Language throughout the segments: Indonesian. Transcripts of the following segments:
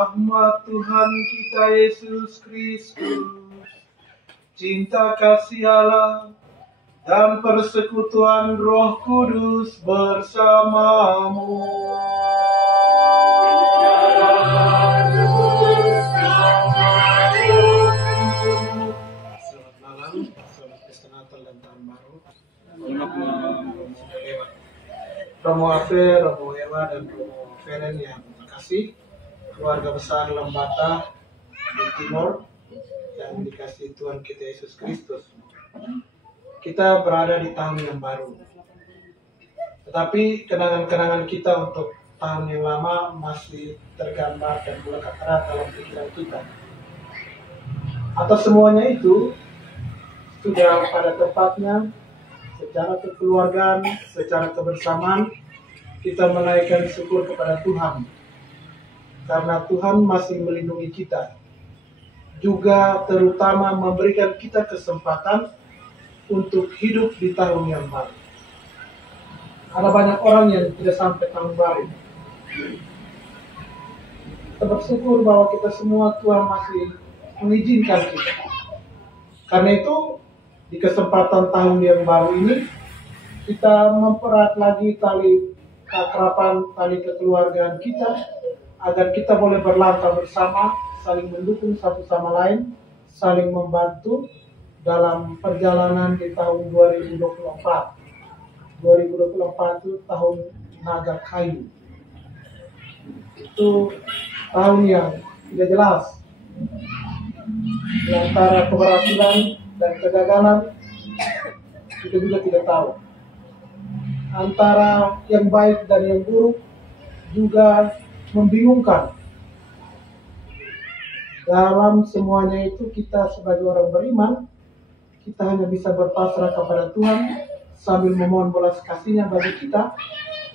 rahmat Tuhan kita Yesus Kristus, cinta kasih Allah, dan persekutuan Roh Kudus bersamamu. Selamat malam, selamat pesta Natal dan Tahun Baru. Romo Afe, Romo Ewa, dan Romo Feren yang terkasih, keluarga besar Lembata di Timur yang dikasihi Tuhan kita Yesus Kristus. Kita berada di tahun yang baru, tetapi kenangan-kenangan kita untuk tahun yang lama masih tergambar dan melekat erat dalam pikiran kita. Atas semuanya itu sudah pada tempatnya, secara kekeluargaan, secara kebersamaan, kita menaikkan syukur kepada Tuhan. Karena Tuhan masih melindungi kita. Juga terutama memberikan kita kesempatan untuk hidup di tahun yang baru. Ada banyak orang yang tidak sampai tahun baru. Kita bersyukur bahwa kita semua Tuhan masih mengizinkan kita. Karena itu, di kesempatan tahun yang baru ini, kita mempererat lagi tali keakraban, tali kekeluargaan kita, agar kita boleh berlangkah bersama, saling mendukung satu sama lain, saling membantu dalam perjalanan di tahun 2024. 2024 itu tahun naga kayu. Itu tahun yang tidak jelas. Di antara keberhasilan dan kegagalan, kita juga tidak tahu. Antara yang baik dan yang buruk juga membingungkan. Dalam semuanya itu kita sebagai orang beriman, kita hanya bisa berpasrah kepada Tuhan sambil memohon belas kasih-Nya bagi kita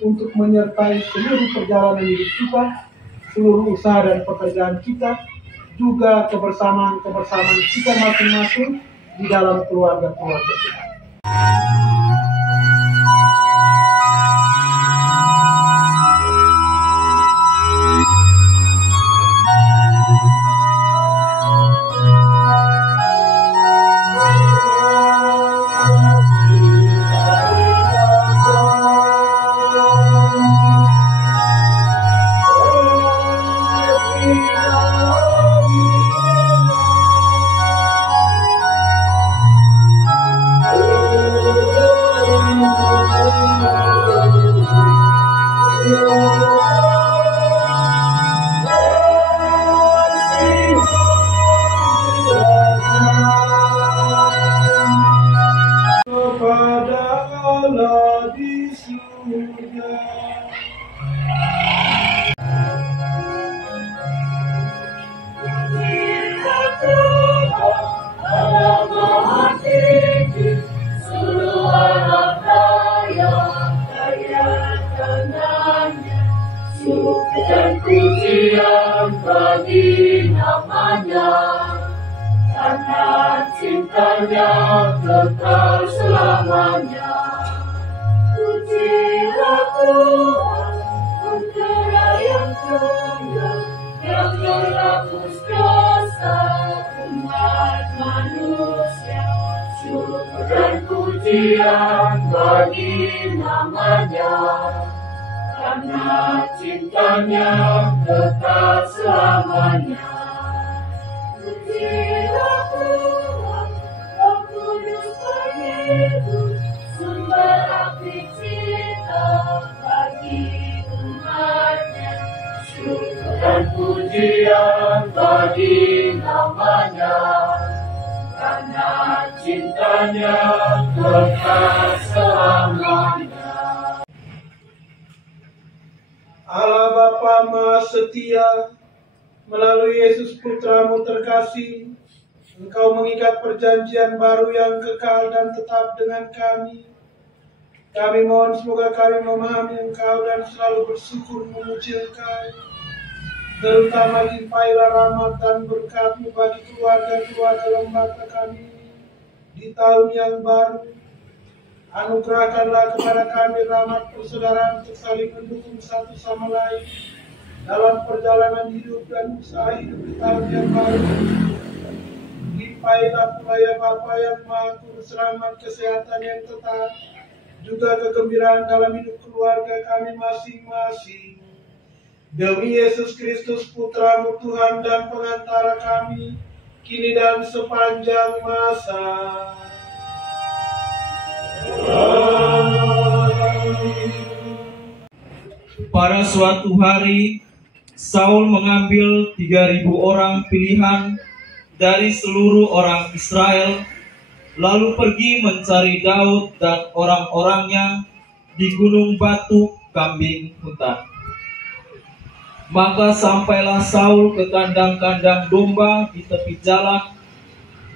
untuk menyertai seluruh perjalanan hidup kita, seluruh usaha dan pekerjaan kita, juga kebersamaan kita masing-masing di dalam keluarga-keluarga kita. Dan pujian bagi namanya, karena cintanya kekal selamanya. Pujilah Tuhan, Putra yang tunggal, yang menghapus dosa umat manusia. Syukur dan pujian bagi namanya, karena cintanya kekal selamanya. Pujilah Tuhan, Roh Kudus berhidup, sumber api cinta bagi umatnya. Syukur dan pujian bagi namanya, karena cintanya kekal selamanya. Allah Bapa Maha Setia, melalui Yesus Putra-Mu terkasih, Engkau mengikat perjanjian baru yang kekal dan tetap dengan kami. Kami mohon semoga kami memahami Engkau dan selalu bersyukur memuji Engkau. Terutama limpahlah rahmat dan berkat-Mu bagi keluarga-keluarga Lembata kami di tahun yang baru. Anugerahkanlah kepada kami rahmat persaudaraan untuk saling mendukung satu sama lain, dalam perjalanan hidup dan usaha hidup di tahun yang baru. Limpailah pula ya Bapa yang Maha Kudus selamat, kesehatan yang tetap, juga kegembiraan dalam hidup keluarga kami masing-masing. Demi Yesus Kristus Putra-Mu Tuhan dan pengantara kami, kini dan sepanjang masa. Pada suatu hari, Saul mengambil 3.000 orang pilihan dari seluruh orang Israel, lalu pergi mencari Daud dan orang-orangnya di gunung batu kambing hutan. Maka sampailah Saul ke kandang-kandang domba di tepi jalan.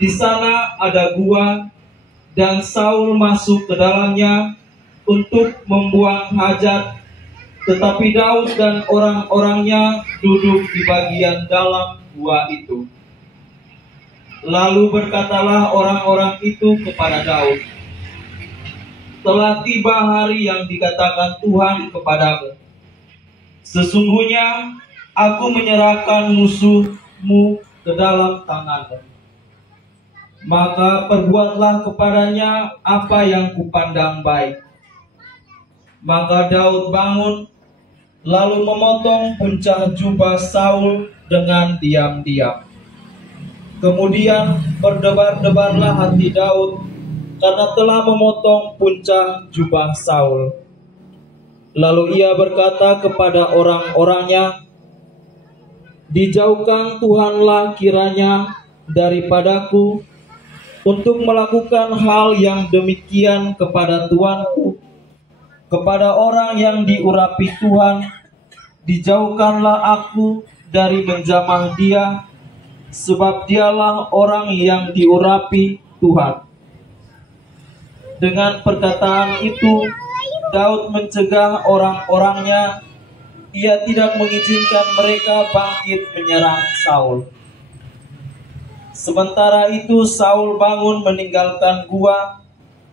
Di sana ada gua, dan Saul masuk ke dalamnya untuk membuang hajat. Tetapi Daud dan orang-orangnya duduk di bagian dalam gua itu. Lalu berkatalah orang-orang itu kepada Daud, "Telah tiba hari yang dikatakan Tuhan kepadamu. Sesungguhnya aku menyerahkan musuhmu ke dalam tanganmu. Maka perbuatlah kepadanya apa yang kupandang baik." Maka Daud bangun, lalu memotong puncak jubah Saul dengan diam-diam. Kemudian berdebar-debarlah hati Daud karena telah memotong puncak jubah Saul. Lalu ia berkata kepada orang-orangnya, "Dijauhkan Tuhanlah kiranya daripadaku untuk melakukan hal yang demikian kepada tuanku, kepada orang yang diurapi Tuhan. Dijauhkanlah aku dari menjamah dia, sebab dialah orang yang diurapi Tuhan." Dengan perkataan itu, Daud mencegah orang-orangnya. Ia tidak mengizinkan mereka bangkit menyerang Saul. Sementara itu Saul bangun meninggalkan gua,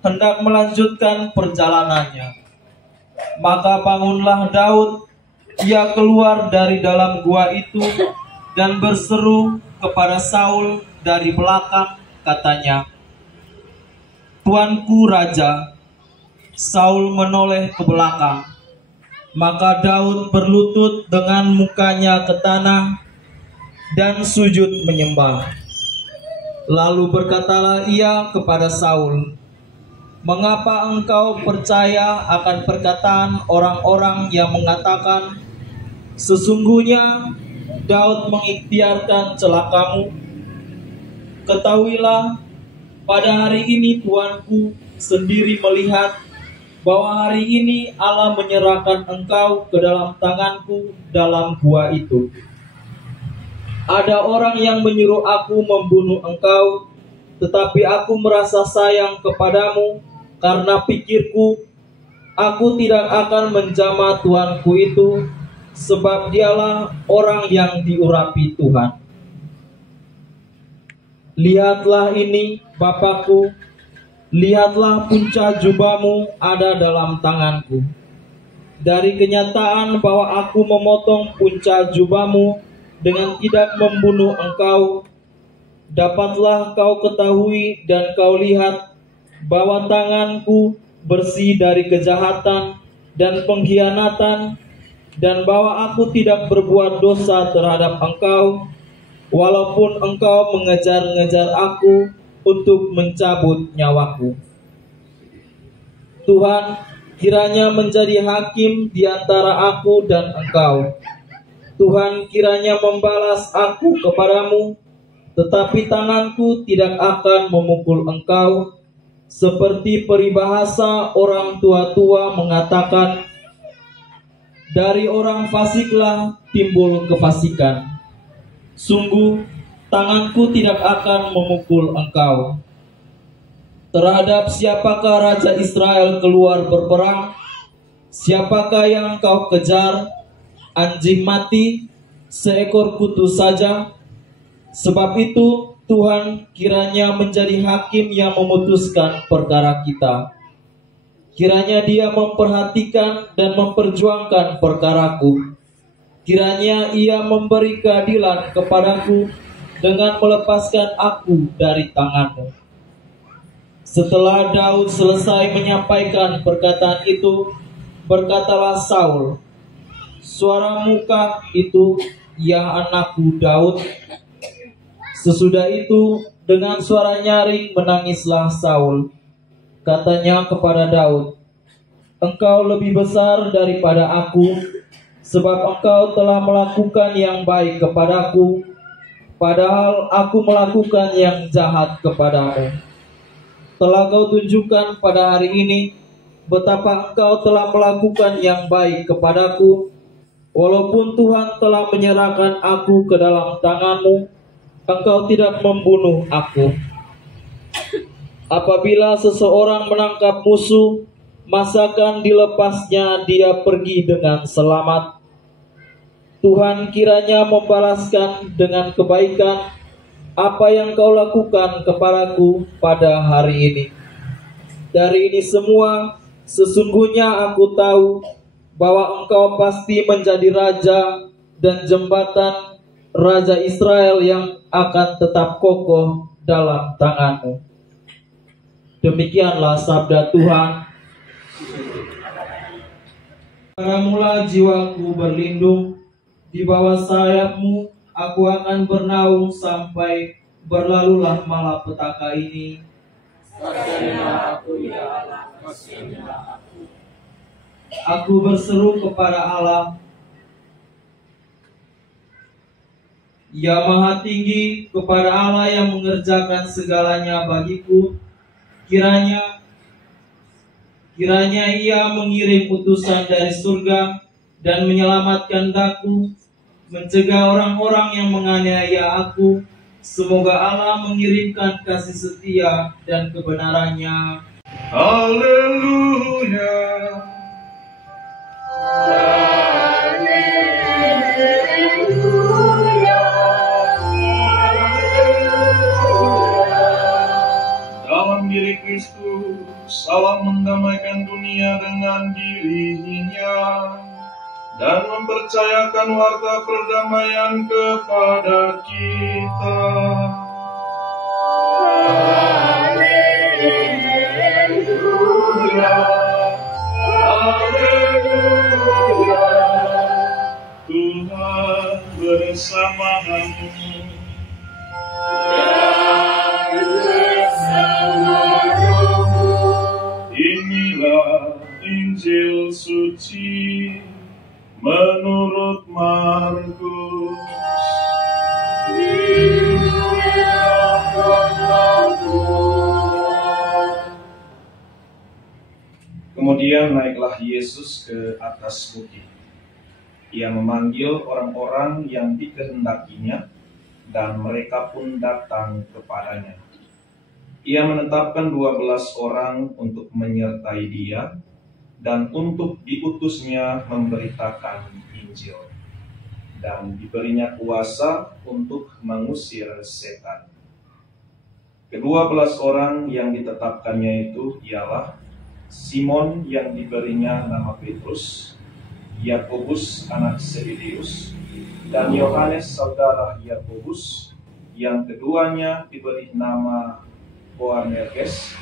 hendak melanjutkan perjalanannya. Maka bangunlah Daud, ia keluar dari dalam gua itu dan berseru kepada Saul dari belakang, katanya, "Tuanku Raja." Saul menoleh ke belakang. Maka Daud berlutut dengan mukanya ke tanah dan sujud menyembah. Lalu berkatalah ia kepada Saul, "Mengapa engkau percaya akan perkataan orang-orang yang mengatakan, 'Sesungguhnya Daud mengikhtiarkan celakamu'? Ketahuilah, pada hari ini tuanku sendiri melihat bahwa hari ini Allah menyerahkan engkau ke dalam tanganku dalam gua itu. Ada orang yang menyuruh aku membunuh engkau, tetapi aku merasa sayang kepadamu karena pikirku, aku tidak akan menjamah tuanku itu, sebab dialah orang yang diurapi Tuhan. Lihatlah ini, Bapakku, lihatlah puncak jubahmu ada dalam tanganku. Dari kenyataan bahwa aku memotong puncak jubahmu dengan tidak membunuh engkau, dapatlah kau ketahui dan kau lihat bahwa tanganku bersih dari kejahatan dan pengkhianatan, dan bahwa aku tidak berbuat dosa terhadap engkau, walaupun engkau mengejar-ngejar aku untuk mencabut nyawaku. Tuhan, kiranya menjadi hakim di antara aku dan engkau. Tuhan, kiranya membalas aku kepadamu, tetapi tanganku tidak akan memukul engkau, seperti peribahasa orang tua-tua mengatakan, dari orang fasiklah timbul kefasikan. Sungguh, tanganku tidak akan memukul engkau. Terhadap siapakah Raja Israel keluar berperang? Siapakah yang kau kejar? Anjing mati, seekor kutu saja? Sebab itu, Tuhan kiranya menjadi hakim yang memutuskan perkara kita. Kiranya Dia memperhatikan dan memperjuangkan perkaraku. Kiranya Ia memberi keadilan kepadaku dengan melepaskan aku dari tangan-Mu. Setelah Daud selesai menyampaikan perkataan itu, berkatalah Saul, "Suara muka itu, ya anakku Daud." Sesudah itu, dengan suara nyaring menangislah Saul. Katanya kepada Daud, "Engkau lebih besar daripada aku, sebab engkau telah melakukan yang baik kepadaku, padahal aku melakukan yang jahat kepadamu. Telah kau tunjukkan pada hari ini betapa engkau telah melakukan yang baik kepadaku, walaupun Tuhan telah menyerahkan aku ke dalam tanganmu, engkau tidak membunuh aku. Apabila seseorang menangkap musuh, masakan dilepasnya dia pergi dengan selamat. Tuhan kiranya membalaskan dengan kebaikan apa yang kau lakukan kepadaku pada hari ini. Dari ini semua, sesungguhnya aku tahu bahwa engkau pasti menjadi raja dan jembatan Raja Israel yang akan tetap kokoh dalam tanganmu." Demikianlah sabda Tuhan. Padamulah jiwaku berlindung, di bawah sayapmu aku akan bernaung sampai berlalulah malapetaka ini. Kasihilah aku, ya Allah, kasihilah aku. Aku berseru kepada Allah, Ya Maha Tinggi, kepada Allah yang mengerjakan segalanya bagiku. Kiranya Ia mengirim utusan dari surga dan menyelamatkan daku, mencegah orang-orang yang menganiaya aku. Semoga Allah mengirimkan kasih setia dan kebenarannya. Haleluya. Dalam diri Kristus, Allah mendamaikan dunia dengan dirinya dan mempercayakan warta perdamaian kepada kita. Haleluya, haleluya. Tuhan bersamamu. Inilah Injil suci menurut Markus. Kemudian naiklah Yesus ke atas bukit. Ia memanggil orang-orang yang dikehendakinya, dan mereka pun datang kepadanya. Ia menetapkan 12 orang untuk menyertai dia, dan untuk diutusnya memberitakan Injil, dan diberinya kuasa untuk mengusir setan. Ke-12 orang yang ditetapkannya itu ialah Simon yang diberinya nama Petrus, Yakobus anak Zebedeus, dan Yohanes saudara Yakobus, yang keduanya diberi nama Boanerges,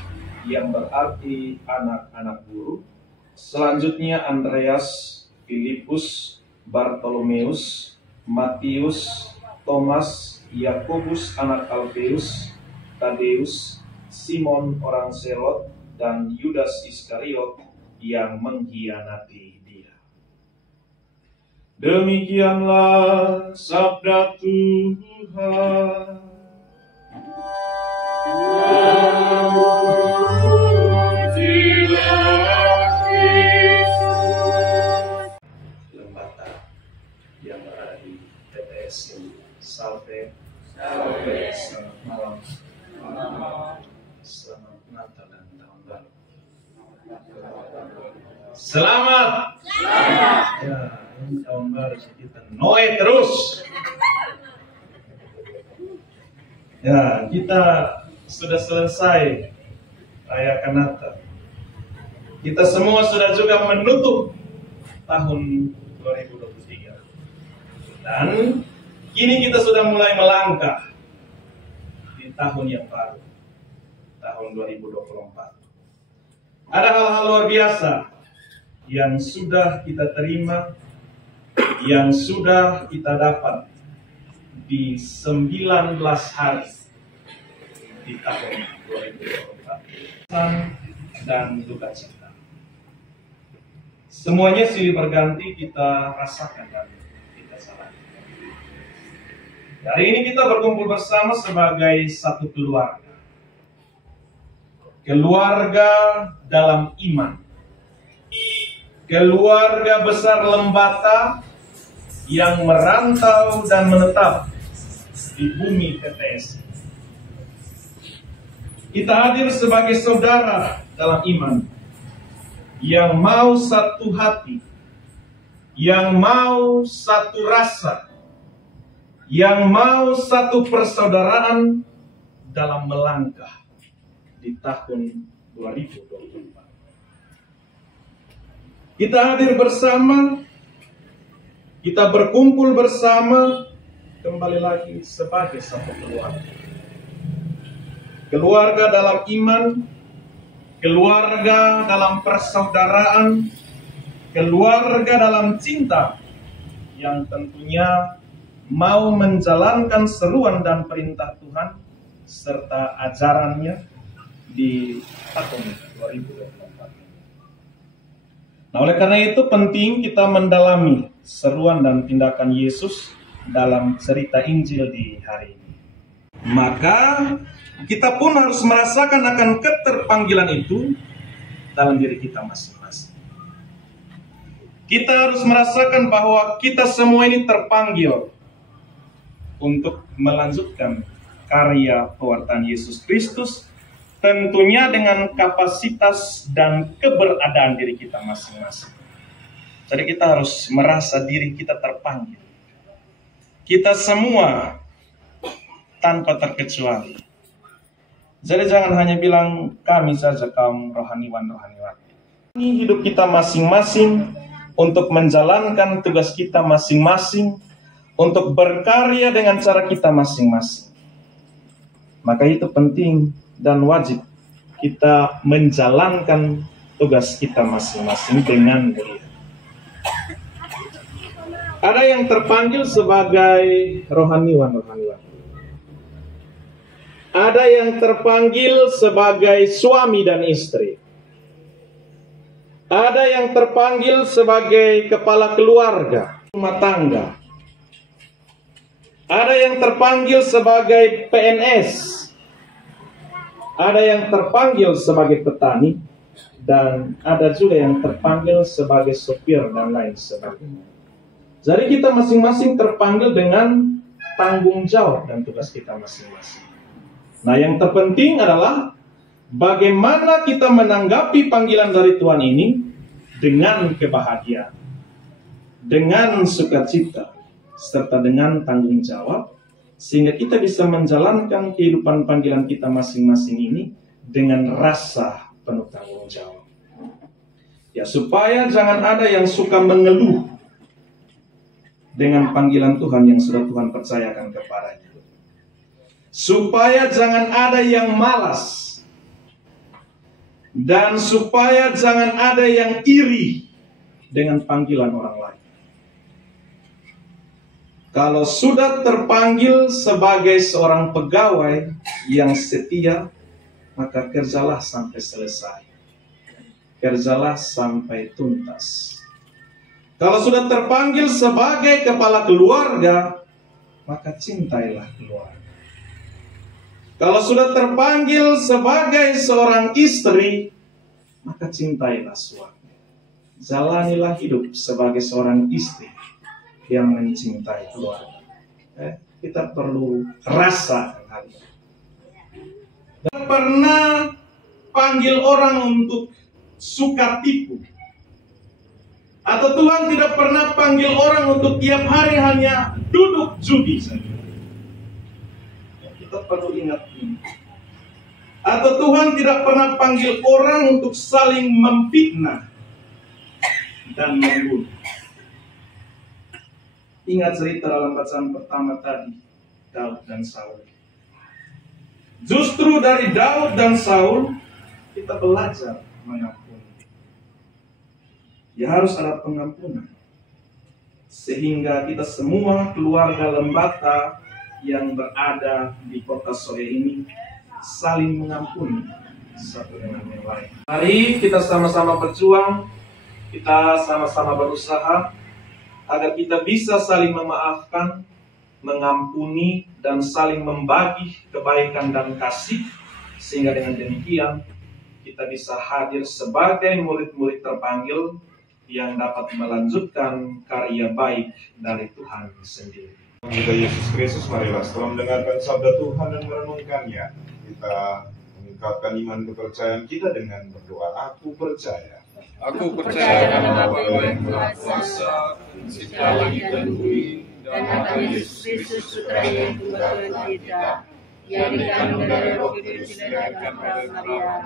yang berarti anak-anak guru. Selanjutnya Andreas, Filipus, Bartolomeus, Matius, Thomas, Yakobus anak Alfeus, Tadeus, Simon orang Selot, dan Yudas Iskariot yang mengkhianati dia. Demikianlah sabda Tuhan. Lembata yang berada di TPS Salve. Selamat malam. Selamat Natal dan Tahun Baru. Selamat. Ya, ini Tahun Baru kita Noe terus. Ya, kita sudah selesai rayakan Natal. Kita semua sudah juga menutup tahun 2023. Dan kini kita sudah mulai melangkah di tahun yang baru, tahun 2024. Ada hal-hal luar biasa yang sudah kita terima, yang sudah kita dapat di 19 hari di tahun 2024. Dan duka cita, semuanya silih berganti kita rasakan dan kita salami. Hari ini kita berkumpul bersama sebagai satu keluarga. Keluarga dalam iman. Keluarga besar Lembata yang merantau dan menetap di bumi TTS. Kita hadir sebagai saudara dalam iman yang mau satu hati, yang mau satu rasa, yang mau satu persaudaraan dalam melangkah di tahun 2024. Kita hadir bersama, kita berkumpul bersama, kembali lagi sebagai satu keluarga. Keluarga dalam iman, keluarga dalam persaudaraan, keluarga dalam cinta yang tentunya mau menjalankan seruan dan perintah Tuhan serta ajarannya di tahun 2024. Nah, oleh karena itu penting kita mendalami seruan dan tindakan Yesus dalam cerita Injil di hari ini. Maka kita pun harus merasakan akan keterpanggilan itu dalam diri kita masing-masing. Kita harus merasakan bahwa kita semua ini terpanggil untuk melanjutkan karya pewartaan Yesus Kristus, tentunya dengan kapasitas dan keberadaan diri kita masing-masing. Jadi kita harus merasa diri kita terpanggil. Kita semua tanpa terkecuali. Jadi jangan hanya bilang kami saja kaum rohaniwan-rohaniwati. Ini hidup kita masing-masing untuk menjalankan tugas kita masing-masing, untuk berkarya dengan cara kita masing-masing. Maka itu penting dan wajib kita menjalankan tugas kita masing-masing dengan baik. Ada yang terpanggil sebagai rohaniwan-rohaniwati. Ada yang terpanggil sebagai suami dan istri. Ada yang terpanggil sebagai kepala keluarga, rumah tangga. Ada yang terpanggil sebagai PNS. Ada yang terpanggil sebagai petani. Dan ada juga yang terpanggil sebagai sopir dan lain sebagainya. Jadi kita masing-masing terpanggil dengan tanggung jawab dan tugas kita masing-masing. Nah, yang terpenting adalah bagaimana kita menanggapi panggilan dari Tuhan ini dengan kebahagiaan, dengan sukacita, serta dengan tanggung jawab, sehingga kita bisa menjalankan kehidupan panggilan kita masing-masing ini dengan rasa penuh tanggung jawab. Ya, supaya jangan ada yang suka mengeluh dengan panggilan Tuhan yang sudah Tuhan percayakan kepadanya. Supaya jangan ada yang malas. Dan supaya jangan ada yang iri dengan panggilan orang lain. Kalau sudah terpanggil sebagai seorang pegawai yang setia, maka kerjalah sampai selesai. Kerjalah sampai tuntas. Kalau sudah terpanggil sebagai kepala keluarga, maka cintailah keluarga. Kalau sudah terpanggil sebagai seorang istri, maka cintailah suami. Jalanilah hidup sebagai seorang istri yang mencintai keluarga. Kita perlu rasa hal ini. Tidak pernah panggil orang untuk suka tipu. Atau Tuhan tidak pernah panggil orang untuk tiap hari hanya duduk judi saja. Kita perlu ingat ini. Atau Tuhan tidak pernah panggil orang untuk saling memfitnah dan membunuh. Ingat cerita dalam bacaan pertama tadi, Daud dan Saul. Justru dari Daud dan Saul kita belajar mengampuni. Ya harus ada pengampunan. Sehingga kita semua keluarga Lembata yang berada di kota Soe ini saling mengampuni satu dengan yang lain. Mari kita sama-sama berjuang, kita sama-sama berusaha agar kita bisa saling memaafkan, mengampuni, dan saling membagi kebaikan dan kasih, sehingga dengan demikian kita bisa hadir sebagai murid-murid terpanggil yang dapat melanjutkan karya baik dari Tuhan sendiri. Kita Yesus Kristus, marilah setelah mendengarkan sabda Tuhan dan merenungkannya, kita mengungkapkan iman kepercayaan kita dengan berdoa. Aku percaya. Aku percaya kepada Bapa yang Maha Kuasa, Pencipta langit dan bumi, dan akan Yesus Kristus Putra yang Tuhan kita, yang dikandung dari Roh Kudus dan Maria,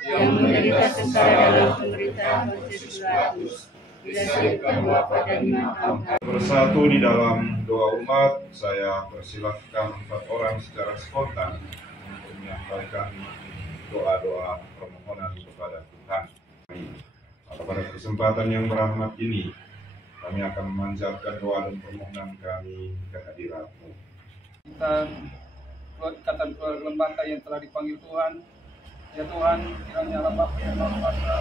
yang menderita sengsara dalam penderitaan Pontius Pilatus, disalibkan Bapa dan Maha. Bersatu di dalam doa umat, saya persilahkan 4 orang secara spontan untuk menyampaikan doa-doa permohonan kepada Tuhan. Pada kesempatan yang berahmat ini, kami akan memanjatkan doa dan permohonan kami ke hadirat-Mu. Kita ikatan keluarga Lembata yang telah dipanggil Tuhan, ya Tuhan, kiranya Allah Bapa yang Maha Kuasa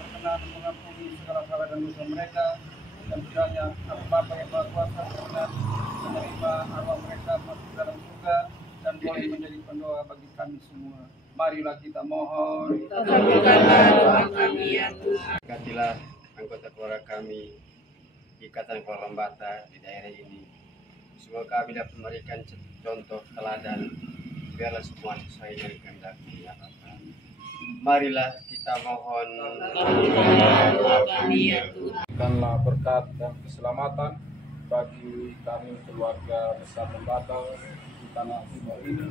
berkenan mengampuni segala salah dan dosa mereka, dan kiranya Allah Bapa yang Maha Kuasa berkenan menerima arwah mereka masuk dalam surga dan boleh menjadi pendoa bagi kami semua. Marilah kita mohon. Kabulkanlah doa kami ya Tuhan. Berkatilah anggota keluarga kami, ikatan keluarga Lembata di daerah ini. Semoga kami dapat memberikan contoh teladan, biarlah semua sesuai dengan kehendak Tuhan. Marilah kita mohon. Kabulkanlah doa kami ya Tuhan. Berikanlah berkat dan keselamatan bagi kami keluarga besar Lembata di tanah timur ini.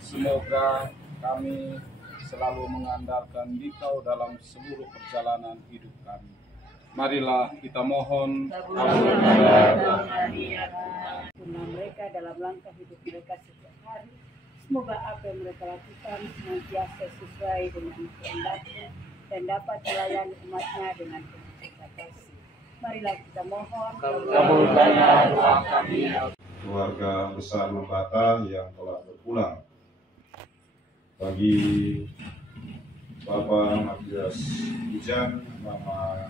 Semoga kami selalu mengandalkan Dikau dalam seluruh perjalanan hidup kami. Marilah kita mohon. Mereka dalam langkah hidup mereka setiap hari. Semoga apa yang mereka lakukan senantiasa sesuai dengan kehendak-Nya dan dapat melayani umat-Nya dengan penuh cinta kasih. Marilah kita mohon. Kabulkanlah doa kami ya Tuhan. Keluarga besar Lembata yang telah berpulang, bagi Bapak Matias Hujan, Mama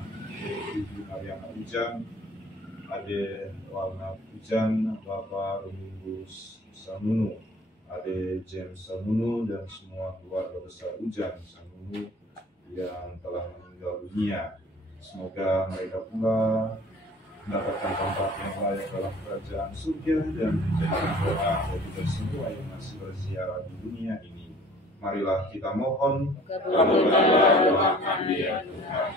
Ibu Mariana Hujan, Ade Walna Hujan, Bapak Domingus Samunu, Ade James Samunu, dan semua keluarga besar Hujan Samunu yang telah meninggal dunia. Semoga mereka pula mendapatkan tempat yang layak dalam kerajaan surga dan menjadikan doa bagi kita semua yang masih berziarah di dunia ini. Marilah kita mohon. Kabulkanlah doa kami ya Tuhan.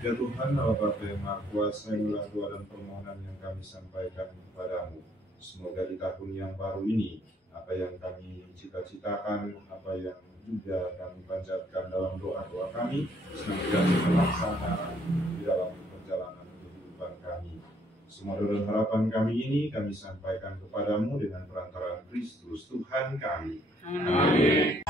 Ya Tuhan, Allah Bapa yang Maha Kuasa, inilah doa dan permohonan yang kami sampaikan kepadamu. Semoga di tahun yang baru ini, apa yang kami cita-citakan, apa yang juga kami panjatkan dalam doa-doa kami, senantiasa terlaksana di dalam perjalanan kehidupan kami. Semua doa dan harapan kami ini kami sampaikan kepadamu dengan perantaraan Kristus Tuhan kami. Amin.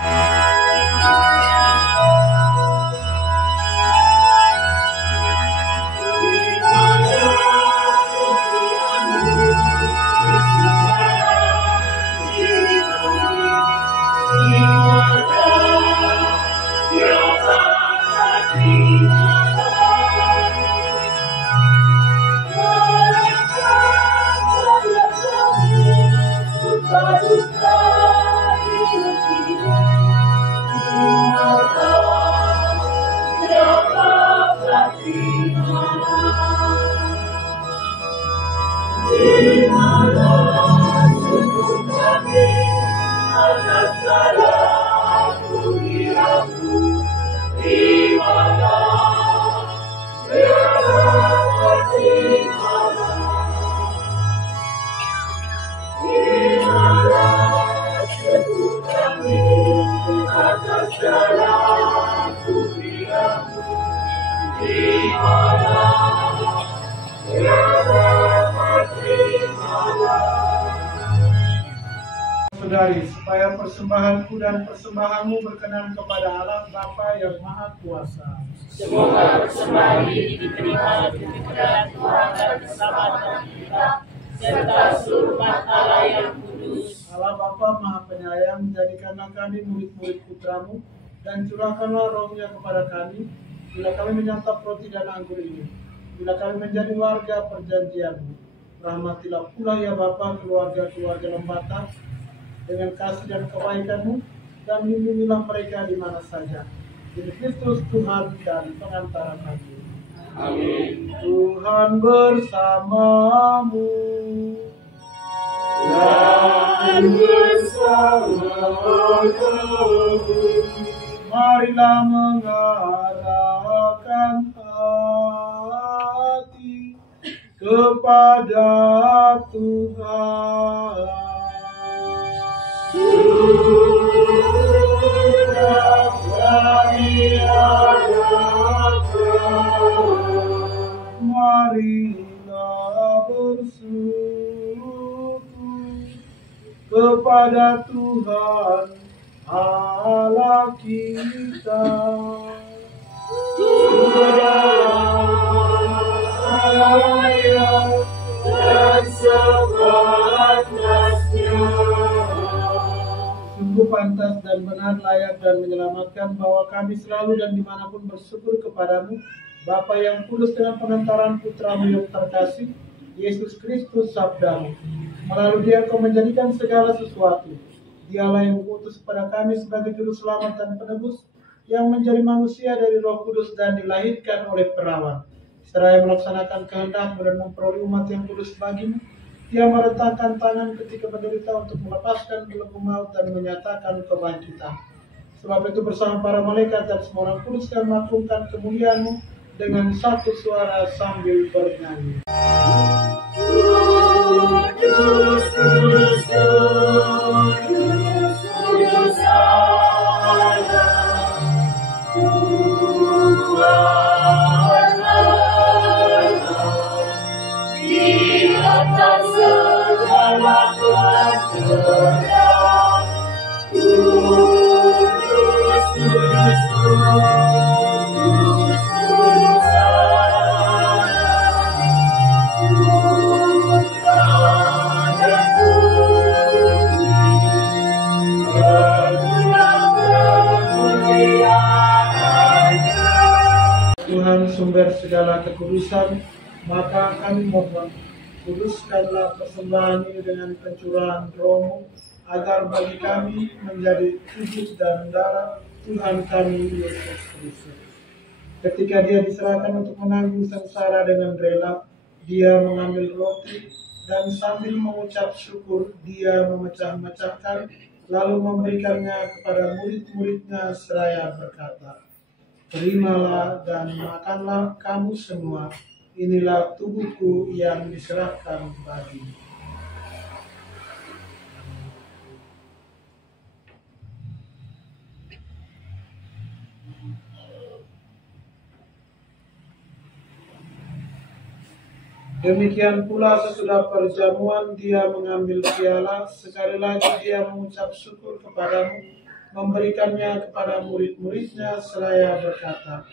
hari, supaya persembahanku dan persembahanmu berkenan kepada Allah Bapa yang Maha Kuasa. Semoga persembahan ini diterima demi kemuliaan Tuhan dan keselamatan kita, serta seluruh umat Allah yang kudus. Allah Bapa Maha Penyayang, jadikanlah kami murid-murid putramu, dan curahkanlah rohnya kepada kami, bila kami menyantap roti dan anggur ini, bila kami menjadi warga perjanjianmu. Rahmatilah pula ya Bapa keluarga-keluarga Lembata, dengan kasih dan kebaikanmu, dan lindungilah mereka di mana saja. Demi Kristus Tuhan dan pengantara kami. Amin. Tuhan bersamamu. Dan bersamamu. Marilah mengarahkan hati kepada Tuhan. Sudah kami adakan. Marilah bersyukur kepada Tuhan Allah kita. Sudah dan sepantasnya. Sungguh pantas dan benar, layak dan menyelamatkan bahwa kami selalu dan dimanapun bersyukur kepadamu, Bapa yang kudus, dengan pengantaran putramu yang terkasih, Yesus Kristus sabdamu. Melalui dia kau menjadikan segala sesuatu. Dialah yang mengutus kepada kami sebagai juru selamat dan penebus, yang menjadi manusia dari Roh Kudus dan dilahirkan oleh perawan. Seraya melaksanakan kehendak dan memperoleh umat yang kudus bagimu, dia merentangkan tangan ketika menderita untuk melepaskan belenggu maut dan menyatakan kebangkitan. Sebab itu bersama para malaikat dan semua orang kudus yang mengagungkan kemuliaan-Mu dengan satu suara sambil bernyanyi. Kudus, kudus, kudus, kudus Allah, Tuhan Allah, di atas segala kuasa. Kudus, kudus, kudus, kudus Allah, surga dan bumi, bergerak kemuliaan-Nya. Tuhan sumber segala kekudusan, maka kami mohon, kuduskanlah persembahan ini dengan pencurahan Roh-Mu, agar bagi kami menjadi tubuh dan darah Tuhan kami Yesus Kristus. Ketika dia diserahkan untuk menanggung sengsara dengan rela, dia mengambil roti dan sambil mengucap syukur, dia memecah-mecahkan, lalu memberikannya kepada murid-muridnya seraya berkata, "Terimalah dan makanlah kamu semua, inilah tubuhku yang diserahkan bagimu." Demikian pula sesudah perjamuan dia mengambil piala, sekali lagi dia mengucap syukur kepadamu, memberikannya kepada murid-muridnya seraya berkata,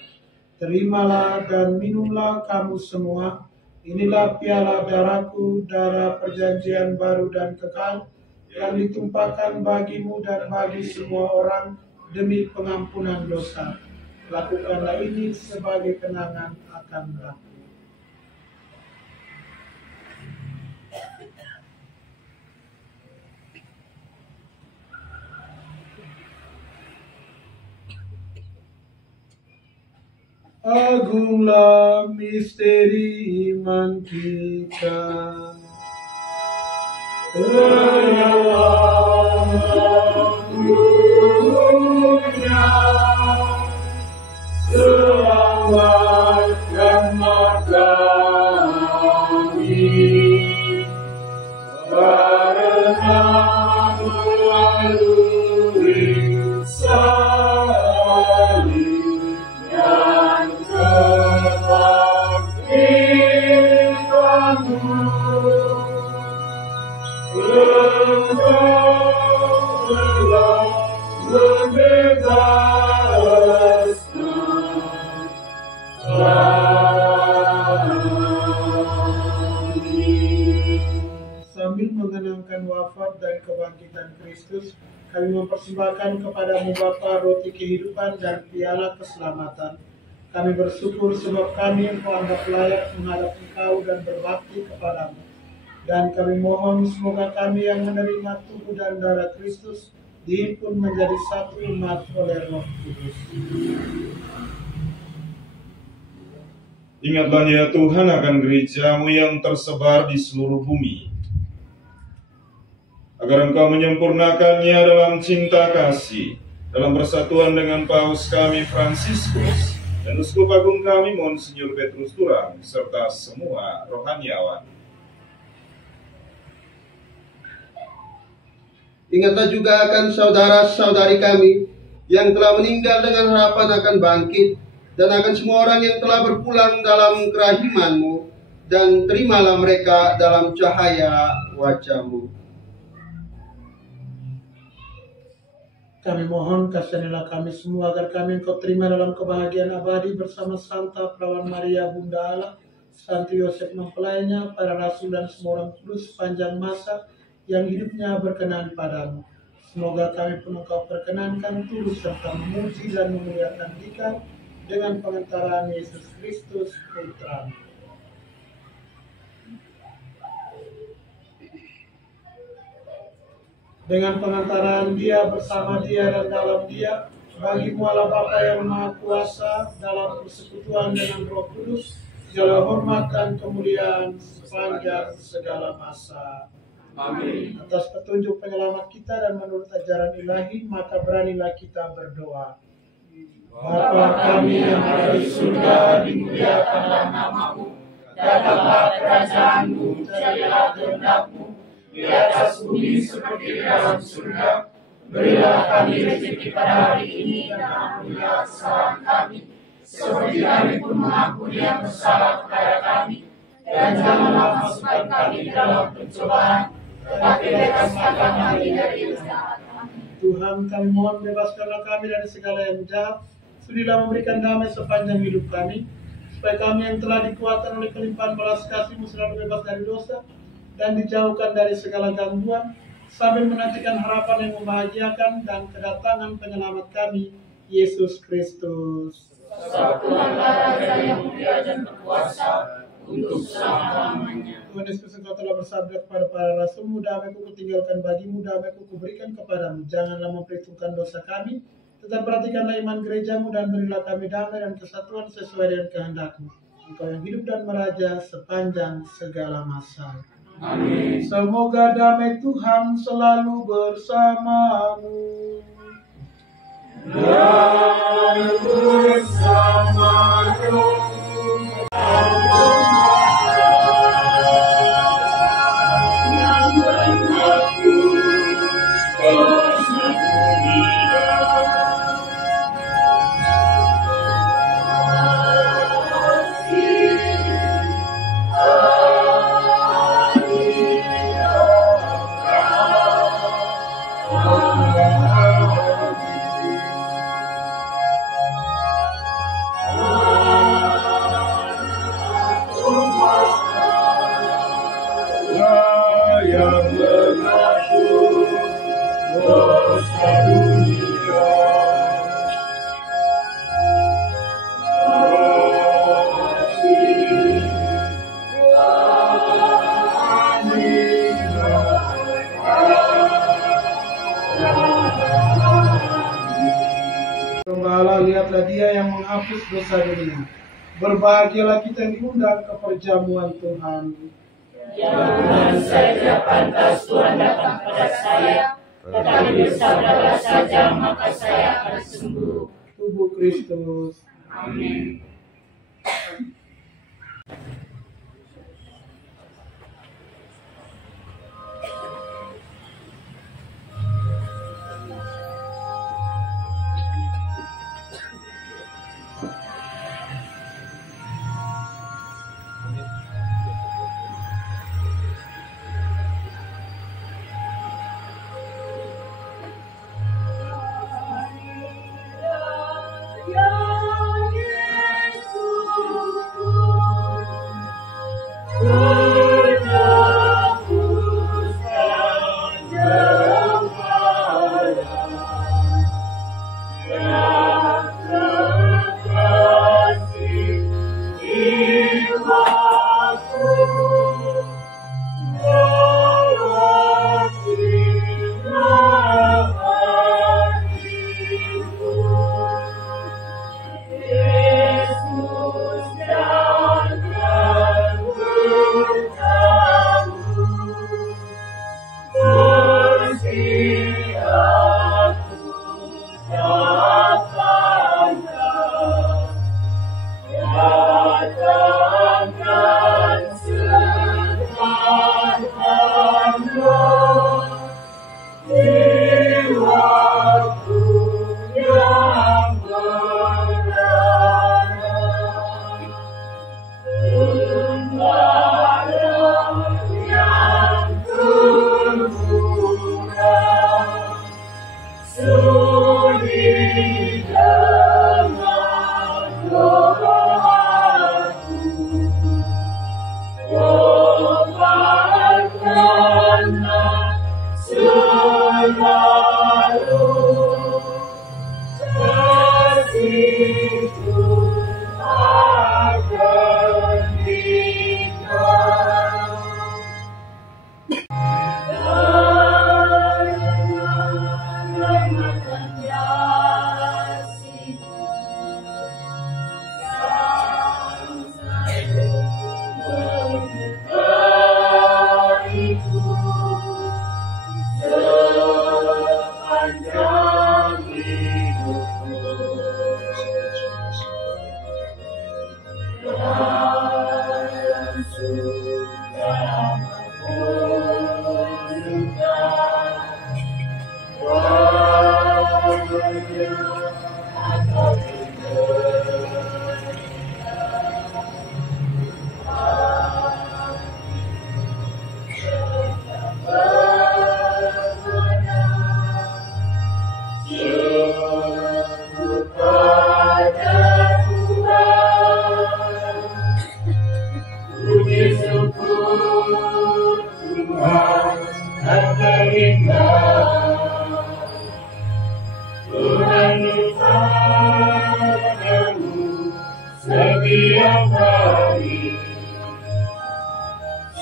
"Terimalah dan minumlah kamu semua, inilah piala darahku, darah perjanjian baru dan kekal, yang ditumpahkan bagimu dan bagi semua orang demi pengampunan dosa. Lakukanlah ini sebagai kenangan akan aku." Agunglah misteri iman kita. Agungnya selamatkanlah kami, karena melalui salib dan kebangkitanmu, Engkau wafat dan kebangkitan Kristus, kami mempersembahkan kepadamu Bapa roti kehidupan dan piala keselamatan. Kami bersyukur sebab kami Engkau anggap layak menghadap Engkau dan berbakti kepadamu. Dan kami mohon semoga kami yang menerima tubuh dan darah Kristus dihimpun menjadi satu umat oleh Roh Kudus. Ingatlah ya Tuhan akan gerejamu yang tersebar di seluruh bumi, agar Engkau menyempurnakannya dalam cinta kasih, dalam persatuan dengan Paus kami Fransiskus dan Uskup Agung kami Monsinyur Petrus Turang, serta semua rohaniawan. Ingatlah juga akan saudara-saudari kami yang telah meninggal dengan harapan akan bangkit, dan akan semua orang yang telah berpulang dalam kerahiman-Mu, dan terimalah mereka dalam cahaya wajah-Mu. Kami mohon kasihanilah kami semua agar kami Engkau terima dalam kebahagiaan abadi bersama Santa Perawan Maria Bunda Allah, Santo Yosef mempelainya, para rasul dan semua orang kudus sepanjang masa yang hidupnya berkenan padamu. Semoga kami pun Engkau perkenankan tulus serta memuji dan memuliakan Dikau dengan pengantaran Yesus Kristus Putra. Dengan pengantaran Dia, bersama Dia, dan dalam Dia, bagi-Mu Allah Bapa yang Maha Kuasa, dalam persekutuan dengan Roh Kudus, segala hormat dan kemuliaan sepanjang segala masa. Amin. Atas petunjuk penyelamat kita dan menurut ajaran ilahi, maka beranilah kita berdoa. Bapa kami yang ada di surga, dimuliakanlah nama-Mu, datanglah kerajaan-Mu, jadilah kehendak-Mu, di atas bumi seperti di dalam surga. Berilah kami rezeki pada hari ini, dan ampunilah kesalahan kami, seperti kami pun mengampuni yang bersalah kepada kami. Dan janganlah masukkan kami ke dalam pencobaan, tetapi bebaskanlah kami dari yang jahat. Tuhan, kami mohon bebaskanlah kami dari segala yang jahat. Sudilah memberikan damai sepanjang hidup kami, supaya kami yang telah dikuatkan oleh kelimpahan belas kasih-Mu selalu bebas dari dosa dan dijauhkan dari segala gangguan, sambil menantikan harapan yang membahagiakan dan kedatangan penyelamat kami, Yesus Kristus. Tuhanlah Raja yang mulia dan berkuasa untuk selama-lamanya. Tuhan Yesus, Engkau telah bersabda kepada para rasul-Mu, damai-Ku kutinggalkan bagi-Mu, damai-Ku kuberikan kepadamu. Janganlah memperhitungkan dosa kami, tetap perhatikanlah iman gereja-Mu, dan berilah kami damai dan kesatuan sesuai dengan kehendak-Mu. Engkau yang hidup dan meraja sepanjang segala masa. Amin. Semoga damai Tuhan selalu bersamamu. Dan bersama rohmu. Yang mengaku dosa dunia. Lihatlah Dia yang menghapus dosa dunia. Berbahagialah kita yang diundang ke perjamuan Tuhan. Ya Tuhan, saya tidak pantas Tuhan datang pada saya, tetapi bersabdalah saja maka saya akan sembuh. Tubuh Kristus. Amin. Ya Yesus.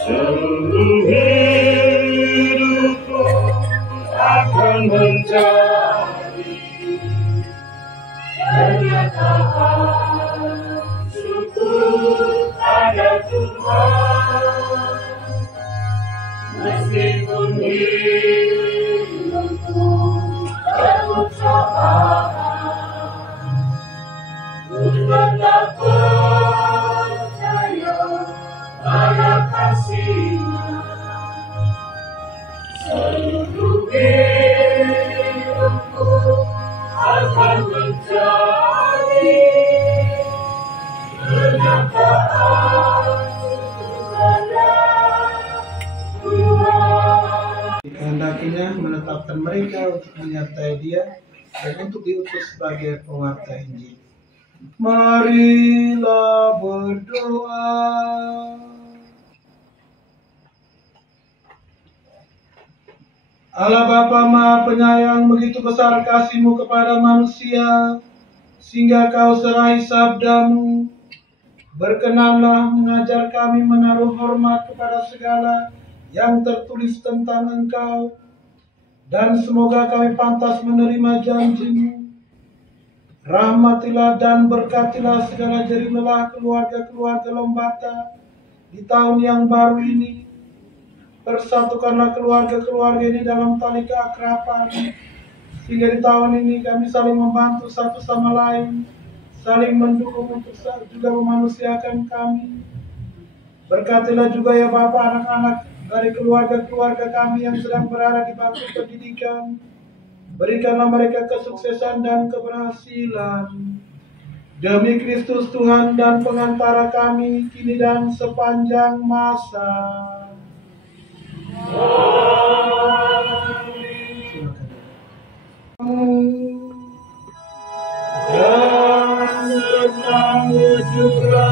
seluruh hidupku akan menjadi pernyataan syukur pada Tuhan. Meskipun hidupku bercobaan, ku tetap percaya pada kasih-Nya. Seluruh hidupku akan menjadi pernyataan kepada Tuhan. Kehendakinya menetapkan mereka untuk menyertai Dia dan untuk diutus sebagai pewarta Injil. Marilah berdoa. Allah Bapa Maha Penyayang, begitu besar kasih-Mu kepada manusia, sehingga Kau serahi sabda-Mu. Berkenanlah mengajar kami menaruh hormat kepada segala yang tertulis tentang Engkau, dan semoga kami pantas menerima janji-Mu. Rahmatilah dan berkatilah segala jerih lelah keluarga-keluarga Lombata di tahun yang baru ini. Persatukanlah keluarga-keluarga ini dalam tali keakraban, sehingga di tahun ini kami saling membantu satu sama lain, saling mendukung untuk juga memanusiakan kami. Berkatilah juga ya Bapa anak-anak dari keluarga-keluarga kami yang sedang berada di bangku pendidikan. Berikanlah mereka kesuksesan dan keberhasilan. Demi Kristus Tuhan dan pengantara kami, kini dan sepanjang masa. Dan tentang juga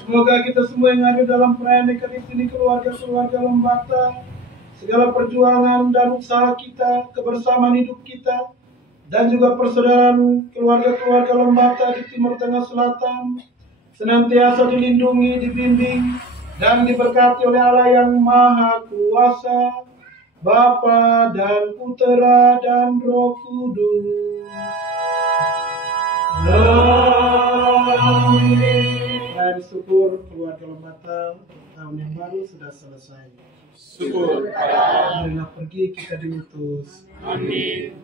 semoga kita semua yang ada dalam perayaan Ekaristi ini, keluarga-keluarga Lombata, segala perjuangan dan usaha kita, kebersamaan hidup kita, dan juga persaudaraan keluarga-keluarga Lombata di Timur Tengah Selatan senantiasa dilindungi, dibimbing, dan diberkati oleh Allah yang Maha Kuasa, Bapa dan Putera dan Roh Kudus. Amin. Dan syukur keluarga Lombata, tahun yang baru sudah selesai. Syukur pada Allah. Marilah pergi, kita diutus. Amin.